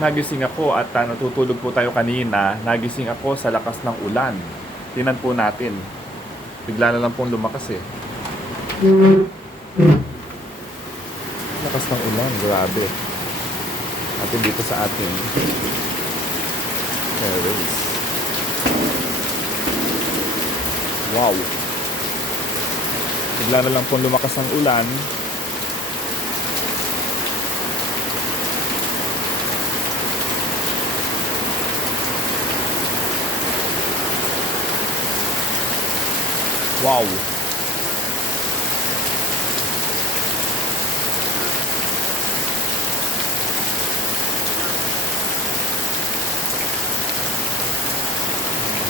nagising ako at uh, natutulog po tayo kanina, nagising ako sa lakas ng ulan. Tinan po natin. Bigla na lang pong lumakas eh. Lakas ng ulan, grabe. Atin dito sa ating terrace. Wow. Bigla na lang pong lumakas ang ulan. Wow.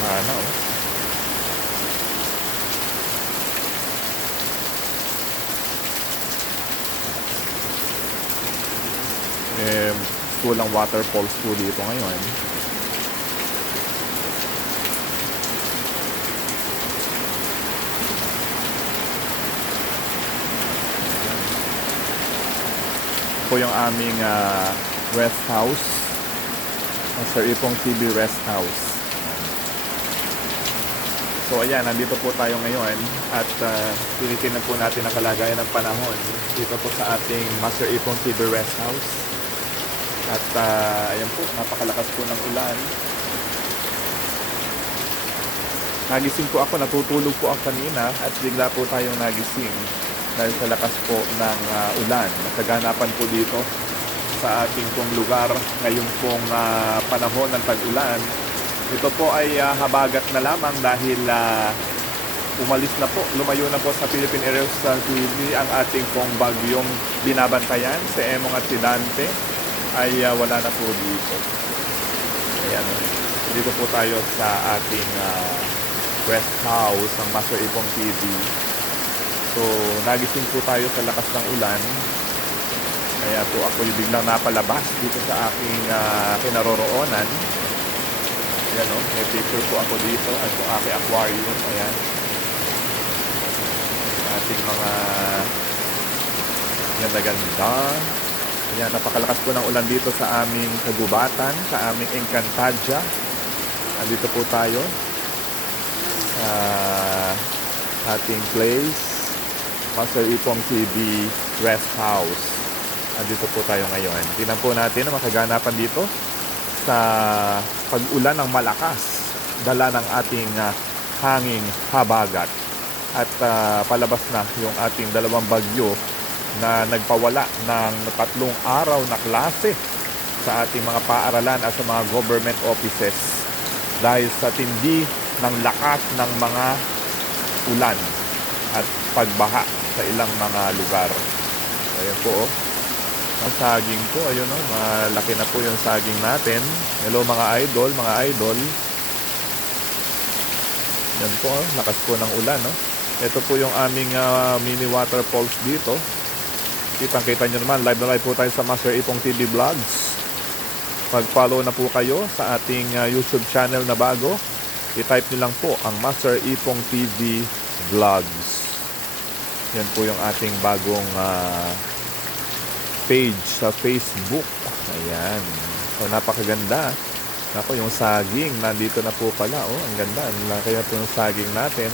Ano? Eh, kulang waterfalls po dito ngayon. Po yung aming ah, rest house. Sir Ipong TV Rest House. So ayan, nandito po tayo ngayon at uh, tinitingnan po natin ang kalagayan ng panahon dito po sa ating Master Ipong TV Rest House. At uh, ayan po, napakalakas po ng ulan. Nagising po ako, natutulog po ako kanina at bigla po tayong nagising dahil sa lakas po ng ah, ulan. Nasaganapan po dito sa ating pong lugar ngayong pong ah, panahon ng tag-ulan. Ito po ay ah, habagat na lamang dahil ah, umalis na po, lumayo na po sa Philippine Aerials TV ang ating pong bagyong binabantayan. Si Emong at si Dante ay ah, wala na po dito. Ayan, dito po tayo sa ating ah, rest house ng Master Ipong TV. So, nagising po tayo sa lakas ng ulan. Kaya po ako yung biglang napalabas dito sa aking uh, kinaroroonan. Ayan o, may picture po ako dito at po aking aquarium. Ayan. Ating mga ganda-ganda. Ayan, napakalakas po ng ulan dito sa aming kagubatan, sa aming Encantadia. Andito po tayo sa ating place. Master Ipong TV Rest House. Andito po tayo ngayon. Tingnan po natin ang makaganapan dito sa pag-ulan ng malakas. Dala ng ating ah, hanging habagat. At ah, palabas na yung ating dalawang bagyo na nagpawala ng tatlong araw na klase sa ating mga paaralan at sa mga government offices dahil sa tindi ng lakas ng mga ulan at pagbaha sa ilang mga lugar. Ayan po oh. Ang saging po, ayun oh, malaki na po yung saging natin. Hello mga idol, mga idol. Yan po, oh, lakas po ng ulan, no? Ito po yung aming ah, mini waterfalls dito. Kitang-kita nyo naman, live na live po tayo sa Master Ipong TV Vlogs. Mag-follow na po kayo sa ating ah, YouTube channel na bago. I-type nyo lang po ang Master Ipong TV Vlogs. Yan po yung ating bagong ah, page sa Facebook. Ayan. So, napakaganda. Ako, yung saging, nandito na po pala. Oh, ang ganda. Ang laki na po yung saging natin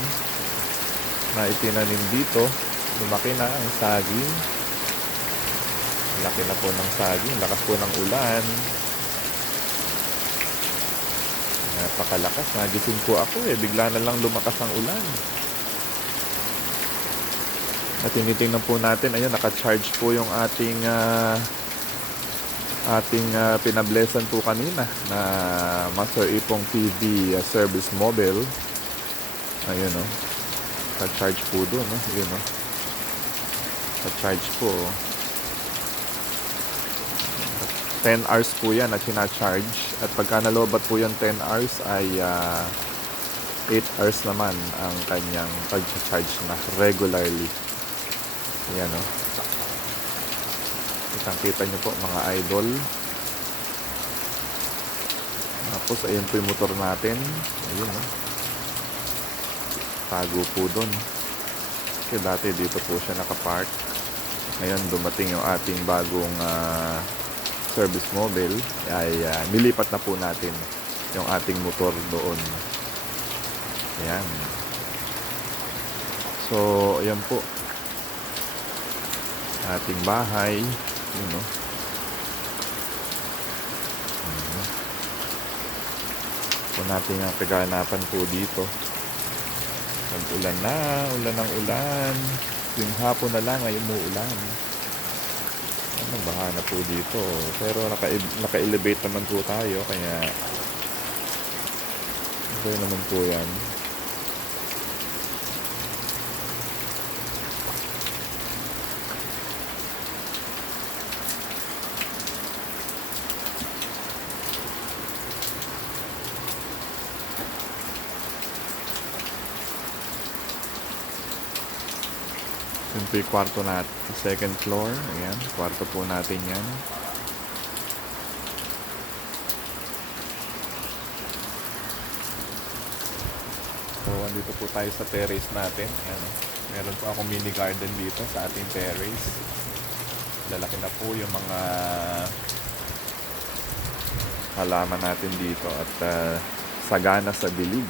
na itinanim dito. Lumaki na ang saging. Laki na po ng saging. Lakas po ng ulan. Napakalakas. Nagising po ako eh. Bigla na lang lumakas ang ulan. At tinitingnan po natin, ayun, naka-charge po yung ating ah, ating ah, pinablesan po kanina na Master Ipong TV ah, service mobile. Ayun oh. Naka-charge po doon, no? Ayun oh. Naka-charge po. oh. 10 hours po yan na charge At pagka nalobat po yung 10 hours ay ah, 8 hours naman ang kanyang pag-charge na regularly. Ayan o. Kitang-kita nyo po mga idol. Tapos ayun po yung motor natin. Ayun o. Tago po dun. Kasi dati dito po siya nakapark. Ngayon dumating yung ating bagong ah, service mobile ay ah, nilipat na po natin yung ating motor doon. Ayan. So, ayan po. Ating bahay. Yun, no? Mhm. Natin ang kaganapan po dito. Nag-ulan na, ulan ng ulan. Yung hapon na lang ay umuulan. Ano, baha na po dito. Pero naka, naka-elevate naman po tayo, kaya okay naman po yan. Yun po yung kwarto natin. Second floor. Ayan. Kwarto po natin yan. So, andito po tayo sa terrace natin. Ayan. Meron po akong mini garden dito sa ating terrace. Lalaki na po yung mga halaman natin dito at ah, sagana sa dilig.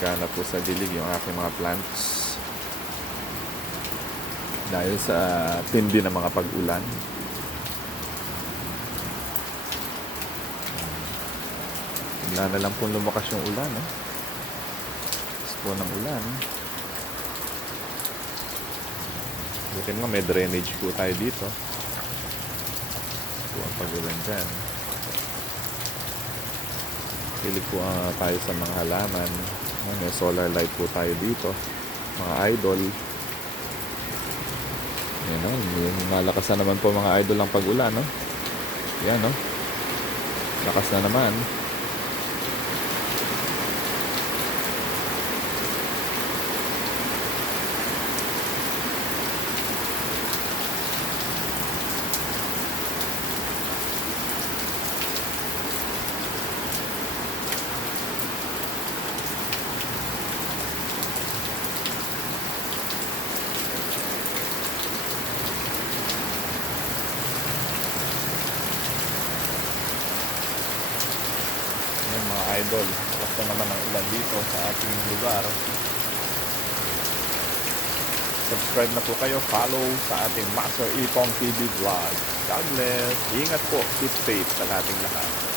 Sagana po sa dilig yung aking mga plants dahil sa tindi ng mga pag-ulan. Bigla na lang po lumakas yung ulan, eh. Po ng ulan. Buti nga may drainage po tayo dito. Po ang pag-ulan dyan. Pilig po ah, tayo sa mga halaman. May solar light po tayo dito. Mga idol. Yan o, malakas na naman po mga idol ang pag-ulan, no? Yan, no? Lakas na naman. Yan mga idol. Na naman ang ulan dito sa ating lugar. Subscribe na po kayo. Follow sa ating Master Ipong TV vlog. God bless. Ingat po. Keep safe sa ating lahat.